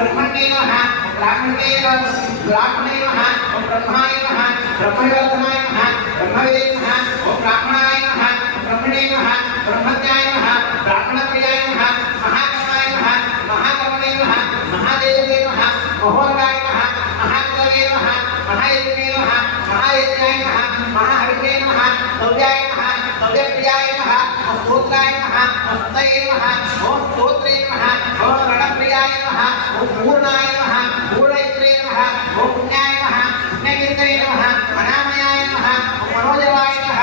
ब्रह्मण्ये नमः ब्राह्मणे नमः ब्रह्माय नमः ब्रह्मवर्धनाय नमः ब्रह्मवे नमः ओम ब्राह्मणाय नमः ब्रह्मणे नमः ब्रह्मज्ञाय नमः ब्राह्मणप्रियाय नमः महाकर्माय नमः महाकर्मणे नमः महादेवते नमः महोदराय नमः महाकलवे नमः महायज्ञे नमः महायज्ञाय नमः महाहविषे नमः सौर्याय नमः सौर्यप्रियाय नमः स्तोत्राय नमः स्तये नमः ओम स्तोत्रे नमः ओम रणप्रियाय नमः ओम पूर्णाय नमः पूर्णयत्रे नमः ओम पुण्याय नमः पुण्यकीर्तने नमः अनामयाय नमः मनोजवाय नमः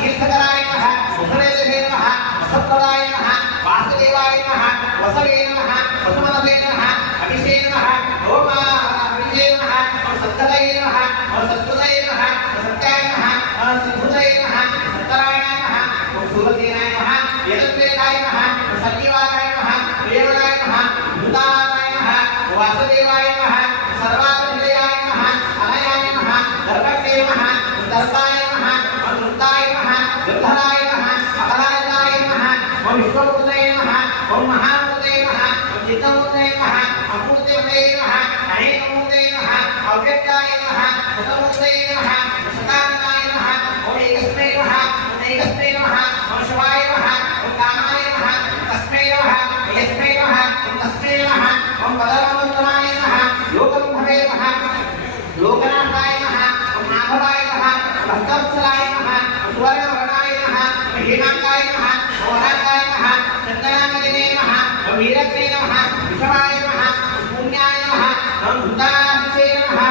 तीर्थकराय नमः सुरेशे नमः वसप्रदाय नमः वासुदेवाय नमः वसवे नमः वसुमते नमः अभिषे नमः ओम अभिषे नमः सत्तये नमः सत्तये नमः सत्याय नमः सिद्धये नमः सत्तराय नमः सूरतेनाय नमः यदत्वेकाय नमः सत्यवाय नमः प्रियवराय नमः भूताय नमः वासुदेवाय नमः सर्वात्मजयाय नमः अनयाय नमः दर्पणे नमः दर्पाय नमः वृत्ताय नमः वृद्धराय नमः अपराजाय नमः ओम विश्वमूर्तये नमः ओम महामूर्तये नमः ओम चित्तमूर्तये नमः अमूर्तये नमः अनेकमूर्तये नमः अव्यक्ताय नमः सतमूर्तये नमः सतानाय नमः ओम एकस्मै नमः ओम एकस्मै नमः ओम शिवाय नमः ओम कामाय नमः तस्मै नमः यस्मै नमः ओम तस्मै नमः ओम पदमोत्तमाय नमः योगं भवे नमः लोकनाथाय नमः ओम माधवाय नमः भक्तवत्सलाय नमः सुवर्णवर्णाय नमः हेमांगाय नमः ओराकाय नमः चंदनामदिने नमः ओम वीरत्रे नमः विषवाय नमः पुण्याय नमः ओम भूताभिषे नमः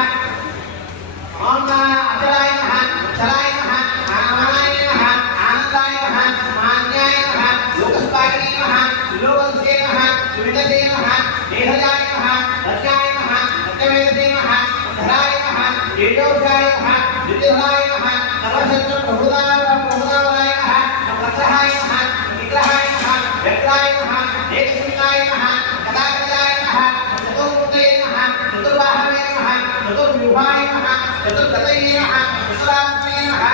ओम अचलाय नमः चलाय नमः आमाय नमः आनंदाय नमः मान्याय नमः लोकस्पाटिने नमः लोकस्य नमः सुविदते नमः देहजाय नमः रत्नाय नमः सत्यवेदते नमः धराय नमः तेजोजाय नमः विद्युधाय नमः सर्वशस्त्र प्रभुदाय नमः प्रग्रहाय नमः विग्रहाय नमः व्यक्ताय नमः एकशून्याय नमः कदाकदाय नमः चतुर्मूर्तये नमः चतुर्बाहवे नमः चतुर्व्यूहाय नमः चतुर्गतये नमः चतुरात्मने नमः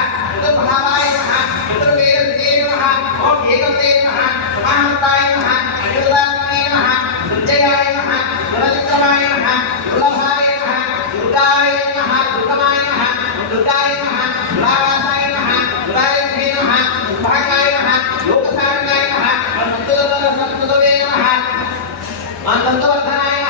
चतुर्भावाय नमः चतुर्वेदते नमः ओम एकते नमः समाहताय नमः अनिरुद्धात्मने नमः दुर्जयाय नमः दुरविक्रमाय नमः दुर्लभाय नमः दुर्गाय नमः दुर्गमाय नमः दुर्गाय नमः दुरावासाय नमः दुरायते नमः भागाय नमः लोकसारणाय नमः सत्तुदवे नमः तत्त्ववर्धनाय